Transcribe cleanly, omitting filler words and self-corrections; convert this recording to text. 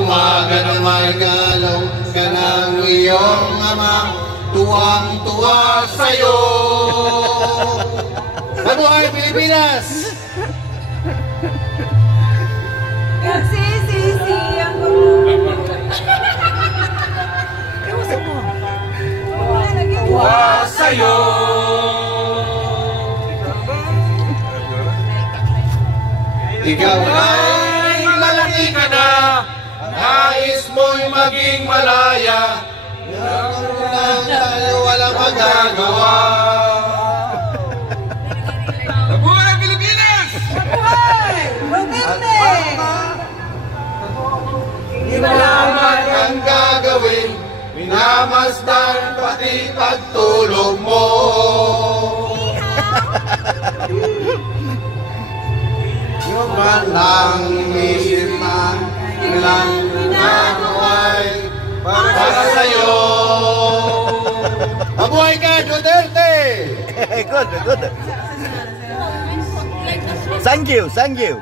umaga na magalaw ka ng iyong ama, tuwang-tuwa sa'yo. Mabuhay Pilipinas! Nagsisisi ang tuwa sa'yo. Ikaw ay malaki ka na, nais mo'y maging malaya, nang tayo walang magagawa. Mabuhay ang Pilipinas! Mabuhay! Maganda! Hinaman ang gagawin, minamasdan pati pagtulog mo. Yung lang inisip na ilang ginagawa'y para sa'yo. Mabuhay ka, Duterte! Good, good. Thank you, thank you.